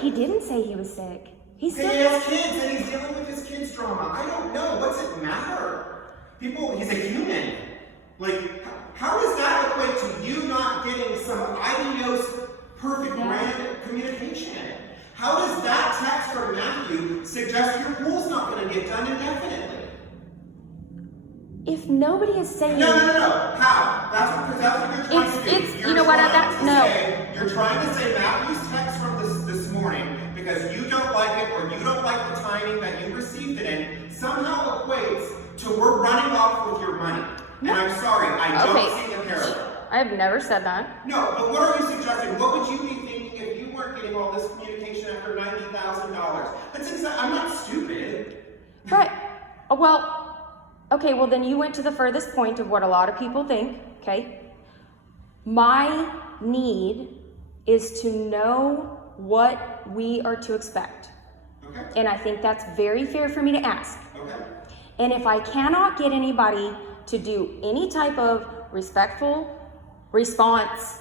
He didn't say he was sick. He He has kids and he's dealing with his kids' drama. I don't know. What's it matter? He's a human. Like, how does that equate to you not getting some ideos, perfect brand communication? How does that text from Matthew suggest your pool's not going to get done indefinitely? If nobody is saying... No. How? That's what you're trying to do. You know what, You're trying to say Matthew's text from this morning, because you don't like it or you don't like the timing that you received it in, somehow equates to we're running off with your money. And I'm sorry, I don't see the parallel. I have never said that. No, but what are you suggesting? What would you be thinking if you weren't getting all this communication after $90,000? I'm not stupid. Right. Okay, well then you went to the furthest point of what a lot of people think, okay? My need is to know what we are to expect. Okay. And I think that's very fair for me to ask. Okay. And if I cannot get anybody to do any type of respectful response,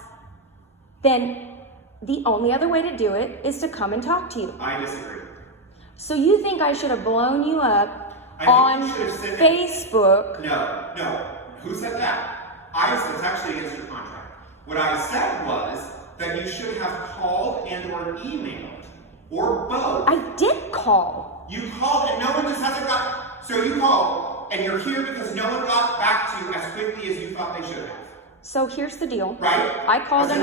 then the only other way to do it is to come and talk to you. I disagree. So you think I should have blown you up on Facebook? No. Who said that? I said it's actually against your contract. What I said was that you should have called and or emailed, or both. I did call. You called and no one just hasn't got, so you called and you're here because no one got back to you as quickly as you thought they should have. So here's the deal. Right? I called you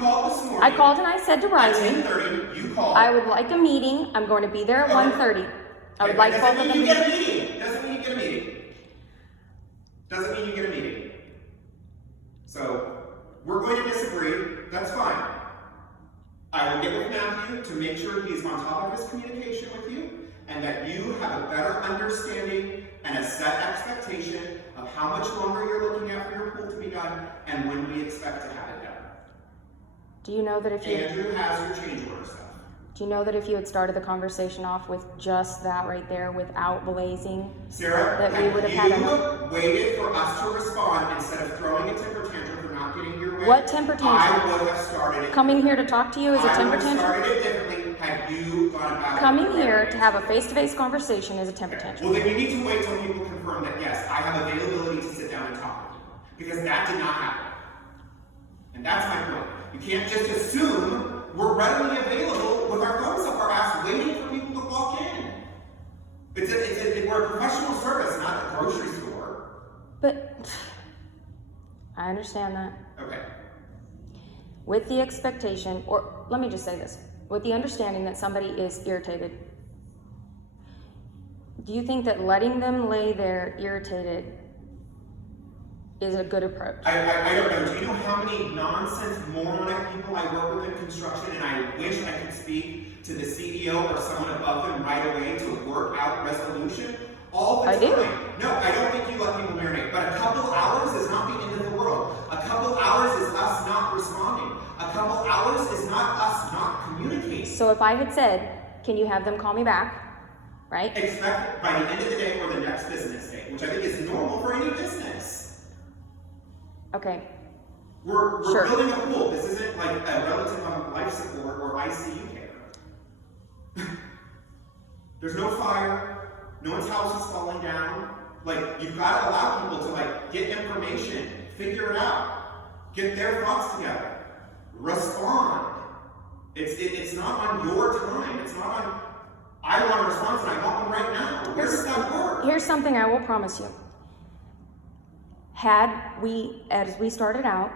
called this morning. I called and I said to Riley, at 10:30, you called. I would like a meeting. I'm going to be there at 1:30. I would like both of them. Doesn't mean you get a meeting. Doesn't mean you get a meeting. So, we're going to disagree. That's fine. I will get with Matthew to make sure he's on top of his communication with you, and that you have a better understanding and a set expectation of how much longer you're looking at for your pool to be done, and when we expect to have it done. Do you know that if you... Andrew has your change order stuff. Do you know that if you had started the conversation off with just that right there, without blazing, Sarah, that we would have had you waited for us to respond instead of throwing a temper tantrum for not getting your way? What temper tantrum? I would have started it. Coming here to talk to you is a temper tantrum? I would have started it differently had you gone about it. Coming here to have a face-to-face conversation is a temper tantrum. Well, then you need to wait till people confirm that, yes, I have availability to sit down and talk with you. Because that did not happen. And that's my point. You can't just assume we're readily available with our thumbs up our ass waiting for people to walk in. We're a professional service, not a grocery store. But I understand that. Okay. With the expectation, or let me just say this, with the understanding that somebody is irritated, do you think that letting them lay there irritated is a good approach? I don't know. Do you know how many nonsense, moronic people I work with in construction, and I wish I could speak to the CEO or someone above them right away to work out resolution? All the time. Do. No, I don't think you let people marinate. But a couple hours is not the end of the world. A couple hours is us not responding. A couple hours is not us not communicating. So if I had said, can you have them call me back, right? Expect by the end of the day or the next business day, which I think is normal for any business. Okay. We're Sure. building a pool. This isn't like a relative on life support or ICU care. There's no fire. No one's house is falling down. Like, you've got to allow people to, like, get information, figure it out, get their thoughts together, respond. It's not on your time. It's not on, I want a response and I want one right now. Where does that work? Here's something I will promise you. Had we, as we started out,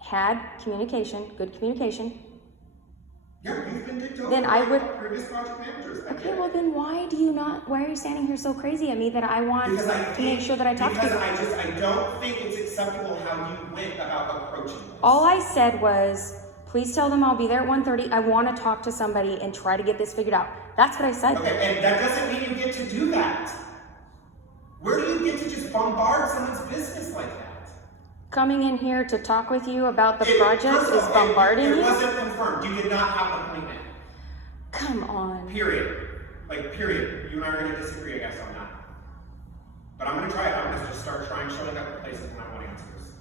had communication, good communication, Yeah, you've been dictated then I would... previous project managers. Okay, well then why are you standing here so crazy at me that I want to make sure that I talk to you? Because I don't think it's acceptable how you went about approaching this. All I said was, please tell them I'll be there at 1:30. I want to talk to somebody and try to get this figured out. That's what I said. Okay, and that doesn't mean you get to do that. Where do you get to just bombard someone's business like that? Coming in here to talk with you about the project is bombarding you? It wasn't confirmed. You did not have an appointment. Come on. Period. Like, period. You and I are going to disagree, I guess, on that. But I'm going to try it. I'm going to just start showing up at places when I want answers.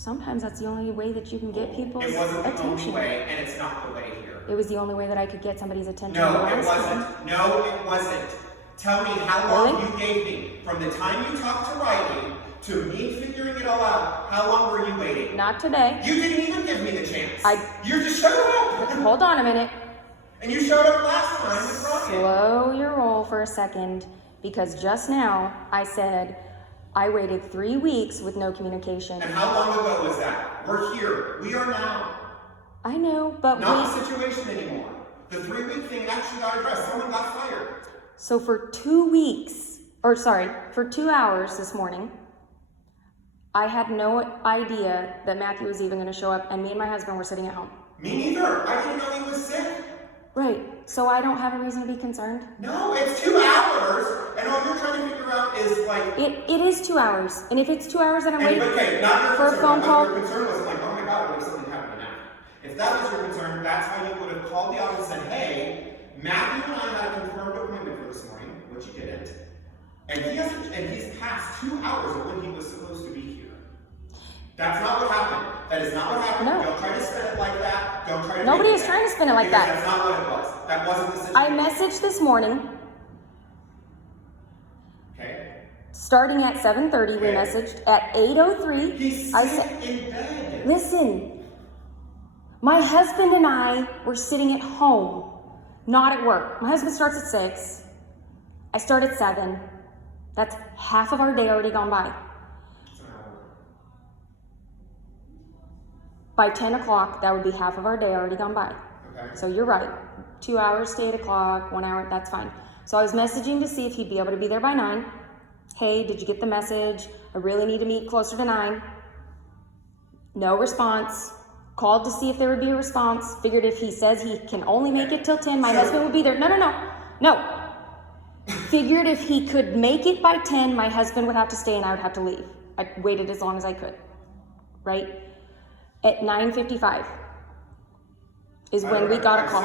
Sometimes that's the only way that you can get people's It wasn't the attention. only way, and it's not the way here. It was the only way that I could get somebody's attention. No, the it last wasn't. time. No, it wasn't. Tell me how long Really? you gave me. From the time you talked to Riley to me figuring it all out, how long were you waiting? Not today. You didn't even give me the chance. I- You just showed up. Hold on a minute. And you showed up last time with Ryan. Slow your roll for a second, because just now I said I waited 3 weeks with no communication. And how long ago was that? We're here. We are now. I know, but Not the situation anymore. The 3-week thing actually got addressed. Someone got fired. So for 2 weeks, or sorry, for 2 hours this morning, I had no idea that Matthew was even going to show up, and me and my husband were sitting at home. Me neither. I didn't know he was sick. Right, so I don't have a reason to be concerned. No, it's 2 hours, and all you're trying to figure out is like. It is 2 hours, and if it's 2 hours that I'm waiting Okay, not your for a concern. phone call. Your concern was like, oh my God, what if something happened now? If that was your concern, that's how you would have called the office and said, hey, Matthew and I had a confirmed appointment for this morning, which he didn't, and he's passed 2 hours of when he was supposed to be here. That's not what happened. That is not what happened. No. Don't try to spin it like that. Don't try to. Nobody make is it trying to spin it like because that. That's not what it was. That wasn't the situation. I messaged this morning, Okay. starting at 7:30. We Okay. messaged at 8:03. He's I sick said, in bed. listen, my husband and I were sitting at home, not at work. My husband starts at 6. I start at 7. That's half of our day already gone by. It's an hour. By 10 o'clock, that would be half of our day already gone by. Okay. So you're right. 2 hours to 8 o'clock, 1 hour, that's fine. So I was messaging to see if he'd be able to be there by 9. Hey, did you get the message? I really need to meet closer to 9. No response. Called to see if there would be a response. Figured if he says he can only make it till 10, my husband would be there. No. Figured if he could make it by 10, my husband would have to stay and I would have to leave. I waited as long as I could. Right? At 9:55 is when we got a call.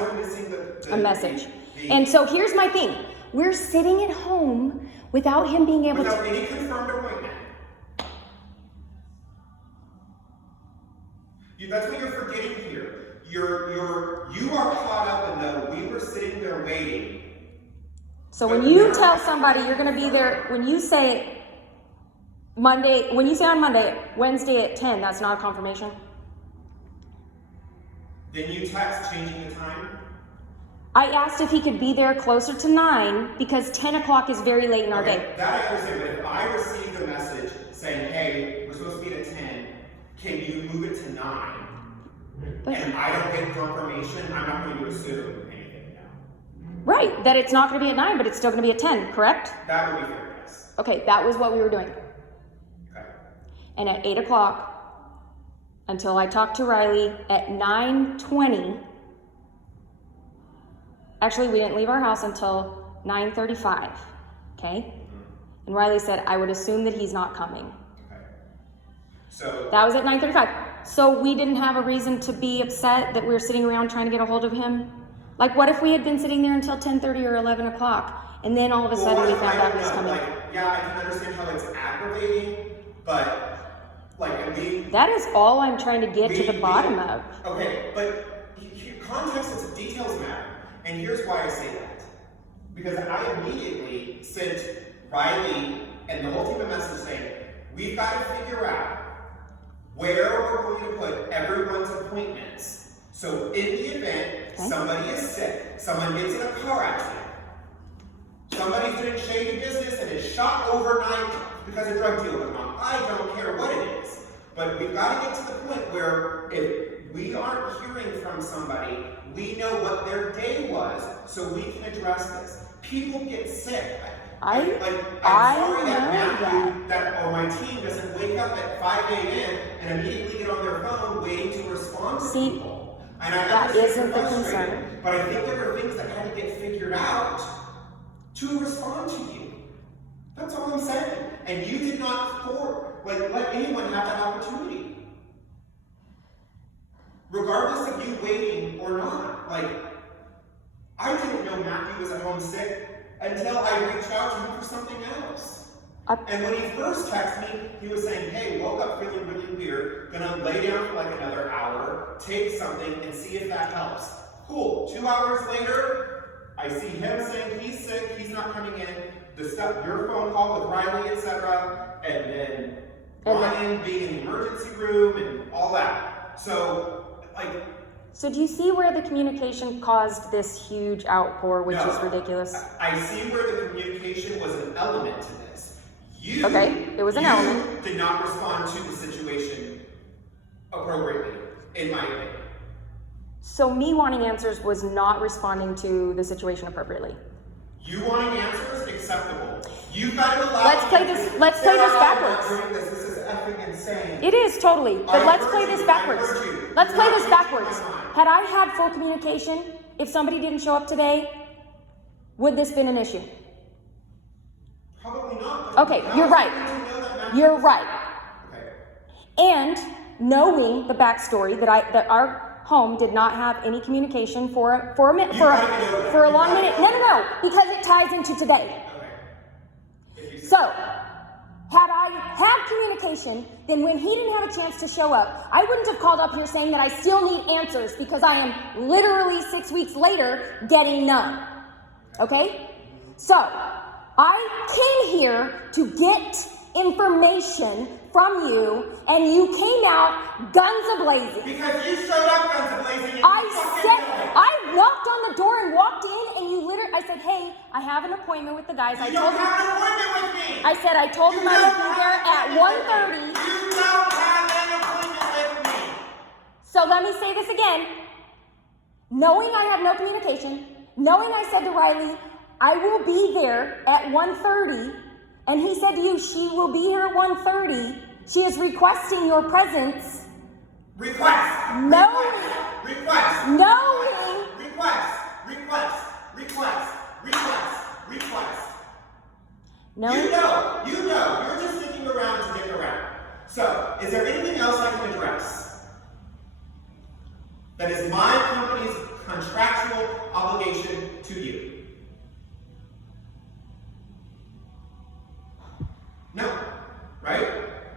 A message. And so here's my thing. We're sitting at home without him being able without to. any confirmed appointment. That's what you're forgetting here. You are caught up in the we were sitting there waiting. So when you tell somebody you're going to be there, when you say on Monday, Wednesday at 10, that's not a confirmation? Then you text changing the time. I asked if he could be there closer to 9 because 10 o'clock is very late in our day. That I understand, but if I received a message saying, hey, we're supposed to meet at 10, can you move it to 9? But, And I don't get confirmation, I'm not going to assume anything now. right, that it's not going to be at 9, but it's still going to be at 10, correct? That would be fair, yes. Okay, that was what we were doing. Okay. And at 8 o'clock, until I talked to Riley at 9:20, actually we didn't leave our house until 9:35, okay? And Riley said, I would assume that he's not coming. Okay. So That was at 9:35. So we didn't have a reason to be upset that we were sitting around trying to get a hold of him? Like, what if we had been sitting there until 10:30 or 11 o'clock, and then all of a sudden we found out he was coming? Yeah, I can understand how it's aggravating, but That is all I'm trying to get to the bottom of. Okay, but context and details matter, and here's why I say that. Because I immediately sent Riley and the whole team a message saying, we've got to figure out where we're going to put everyone's appointments. So in the event somebody is sick, someone gets in a car accident, somebody's doing shady business and is shot overnight because a drug deal went wrong. I don't care what it is. But we've got to get to the point where if we aren't hearing from somebody, we know what their day was so we can address this. People get sick. I'm sorry that Matthew or my team doesn't wake up at 5 a.m. and immediately get on their phone waiting to respond to people. And that isn't the concern. But I think there are things that had to get figured out to respond to you. That's all I'm saying. And you did not let anyone have that opportunity. Regardless of you waiting or not. I didn't know Matthew was at home sick until I reached out to him for something else. And when he first texted me, he was saying, hey, woke up feeling really weird, gonna lay down for like another hour, take something, and see if that helps. Cool. 2 hours later, I see him saying he's sick, he's not coming in, the stuff, your phone call with Riley, etc., and then Ryan being in the emergency room and all that. So, like... So do you see where the communication caused this huge outpour, which is ridiculous? I see where the communication was an element to this. It was an element. Did not respond to the situation appropriately, in my opinion. So me wanting answers was not responding to the situation appropriately. You wanting answers? Acceptable. You've got to allow... Let's play this backwards. This is effing insane. It is, totally. But let's play this backwards. Let's play this backwards. Had I had full communication, if somebody didn't show up today, would this been an issue? Probably not. Okay, you're right. You're right. Okay. And knowing the backstory that our home did not have any communication for a long minute. No, because it ties into today. Okay. So, had I had communication, then when he didn't have a chance to show up, I wouldn't have called up here saying that I still need answers because I am literally 6 weeks later getting none. Okay? So, I came here to get information from you, and you came out guns a-blazing. Because you showed up guns a-blazing. I knocked on the door and walked in, and you literally, I said, hey, I have an appointment with the guys. You don't have an appointment with me. I said I told them I would be there at 1:30. You don't have an appointment with me. So let me say this again. Knowing I have no communication, knowing I said to Riley, I will be there at 1:30, and he said to you, she will be here at 1:30. She is requesting your presence. Request. Knowing. Request. Knowing. Request. Request. Request. Request. Request. No. You know. You're just sticking around to dick around. So, is there anything else I can address? That is my company's contractual obligation to you. No. Right?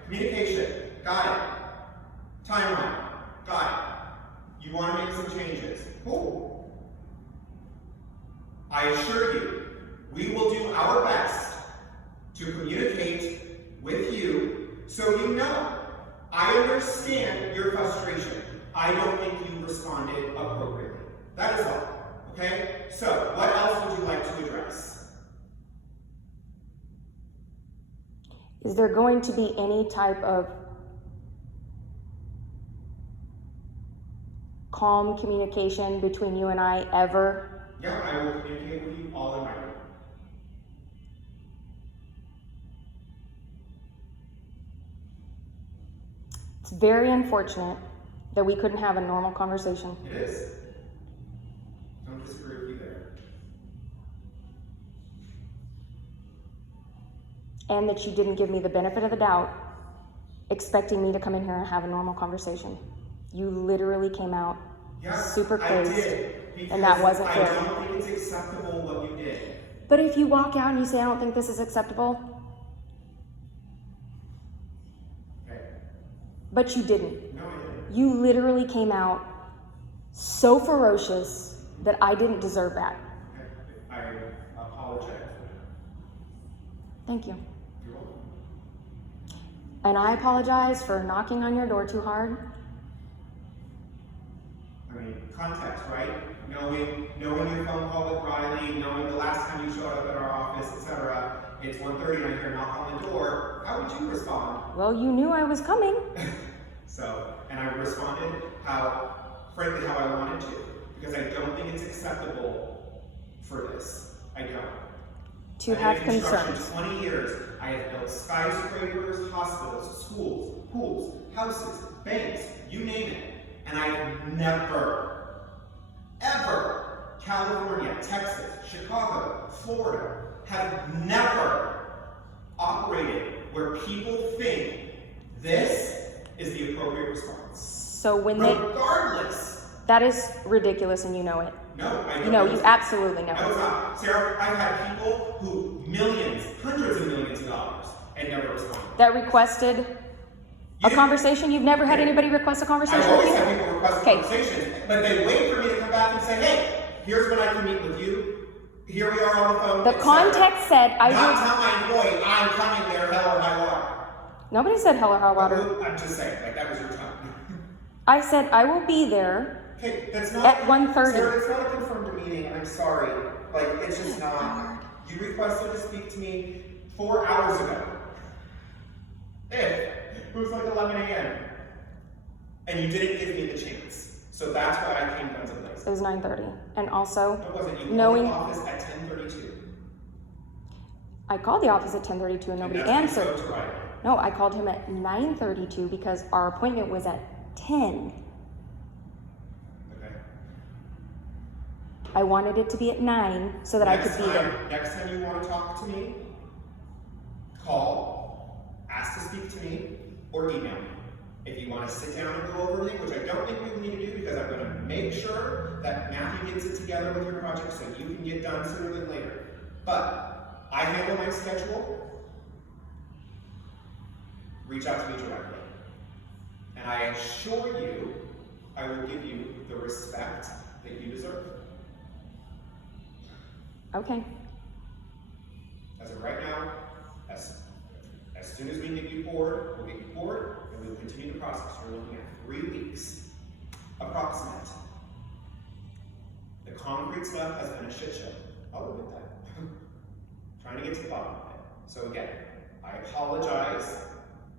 Communication. Got it. Timeline. Got it. You want to make some changes. Cool. I assure you, we will do our best to communicate with you so you know. I understand your frustration. I don't think you responded appropriately. That is all. Okay? So, what else would you like to address? Is there going to be any type of calm communication between you and I ever? Yeah, I will communicate with you all in writing. It's very unfortunate that we couldn't have a normal conversation. It is. Don't disagree with you there. And that you didn't give me the benefit of the doubt, expecting me to come in here and have a normal conversation. You literally came out super close, and that wasn't fair. I don't think it's acceptable what you did. But if you walk out and you say, I don't think this is acceptable, Okay. but you didn't. No, I didn't. You literally came out so ferocious that I didn't deserve that. I apologize. Thank you. You're welcome. And I apologize for knocking on your door too hard. I mean, context, right? Knowing your phone call with Riley, knowing the last time you showed up at our office, etc. It's 1:30 and I hear a knock on the door. How would you respond? Well, you knew I was coming. So, and I responded frankly how I wanted to, because I don't think it's acceptable for this. I don't. To have concerns. 20 years, I have built skyscrapers, hospitals, schools, pools, houses, banks, you name it. And I have never, ever, California, Texas, Chicago, Florida, have never operated where people think this is the appropriate response. So when regardless. That is ridiculous and you know it. No, I don't. You know, you absolutely know. No, it's not. Sarah, I've had people who millions, hundreds of millions of dollars and never responded. That requested a conversation? You've never had anybody request a conversation I've with always you? had people request a conversation, but they wait for me to come back and say, hey, here's when I can meet with you. Here we are on the phone. The context said I Not would. tell my employee, I'm coming there, hell or high water. Nobody said hell or high water. I'm just saying, like, that was your time. I said I will be there. Okay, that's not. At 1:30. Sarah, it's not a confirmed meeting. I'm sorry. Like, it's just not. You requested to speak to me 4 hours ago. It was like 11 a.m. And you didn't give me the chance. So that's why I came guns blazing. It was 9:30, and also It wasn't. You knowing called the office at 10:32. I called the office at 10:32 and nobody answered. No, I called him at 9:32 because our appointment was at 10. Okay. I wanted it to be at 9 so that I could be there. Next time you want to talk to me, call, ask to speak to me, or email me. If you want to sit down and go over everything, which I don't think we need to do because I'm going to make sure that Matthew gets it together with your project so you can get done sooner than later. But I handle my schedule. Reach out to me directly. And I assure you, I will give you the respect that you deserve. Okay. As of right now, as soon as we get you poured, we'll get you poured, and we will continue the process. We're looking at 3 weeks, approximate. The concrete stuff has been a shit show. I'll admit that. Trying to get to the bottom of it. So again, I apologize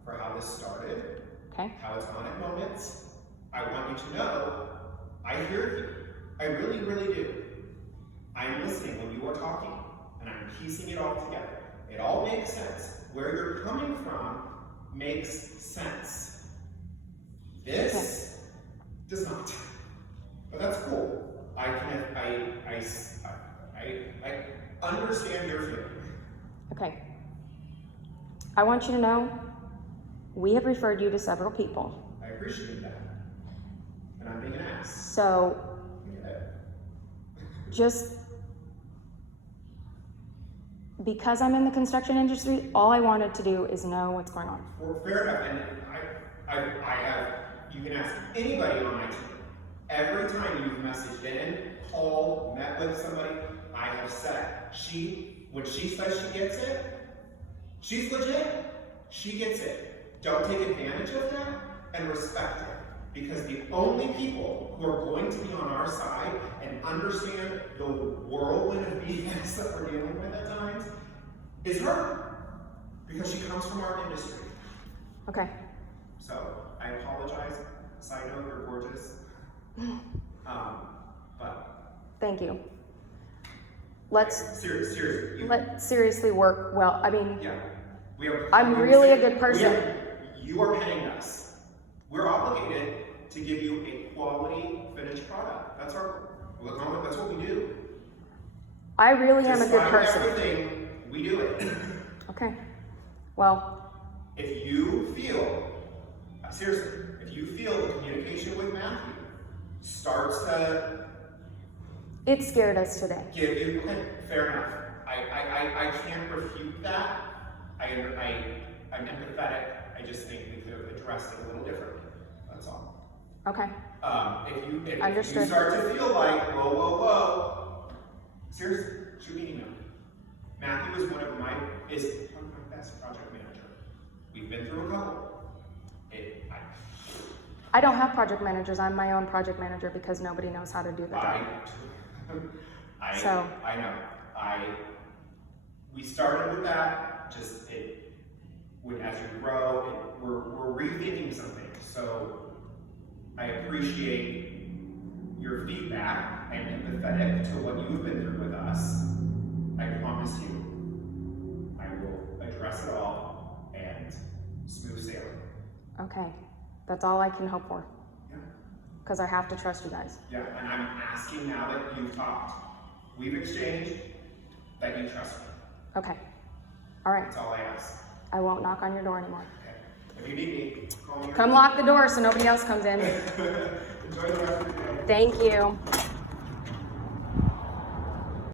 for how this started, how it's gone at moments. I want you to know, I hear you. I really, really do. I'm listening when you are talking, and I'm piecing it all together. It all makes sense. Where you're coming from makes sense. This does not. But that's cool. I understand your feeling. Okay. I want you to know, we have referred you to several people. I appreciate that. And I'm being an ass. So, just because I'm in the construction industry, all I wanted to do is know what's going on. Well, fair enough. And I have, you can ask anybody on my team. Every time you've messaged in, called, met with somebody, I have said, when she says she gets it, she's legit. She gets it. Don't take advantage of that and respect it. Because the only people who are going to be on our side and understand the whirlwind of BS that we're dealing with at times is her. Because she comes from our industry. Okay. So, I apologize. Side note, you're gorgeous. But thank you. Let's seriously work well. I mean, yeah, I'm really a good person. You are paying us. We're obligated to give you a quality finished product. That's what we do. I really am a good person. Everything, we do it. Okay. Well, if you feel, seriously, if you feel the communication with Matthew starts to, it scared us today. give you, okay, fair enough. I can't refute that. I'm empathetic. I just think we could have addressed it a little differently. That's all. Okay. If you start to feel like, whoa, seriously, shoot me an email. Matthew is one of my best project manager. We've been through a couple. I don't have project managers. I'm my own project manager because nobody knows how to do the job. I know. We started with that. As you grow, we're rethinking something. So I appreciate your feedback and empathetic to what you've been through with us. I promise you, I will address it all and smooth sailing. Okay, that's all I can hope for. Yeah. Because I have to trust you guys. Yeah, and I'm asking now that you've talked, we've exchanged, that you trust me. Okay. All right. That's all I ask. I won't knock on your door anymore. Okay. If you need me, call me. Come lock the door so nobody else comes in. Enjoy the rest of your day. Thank you.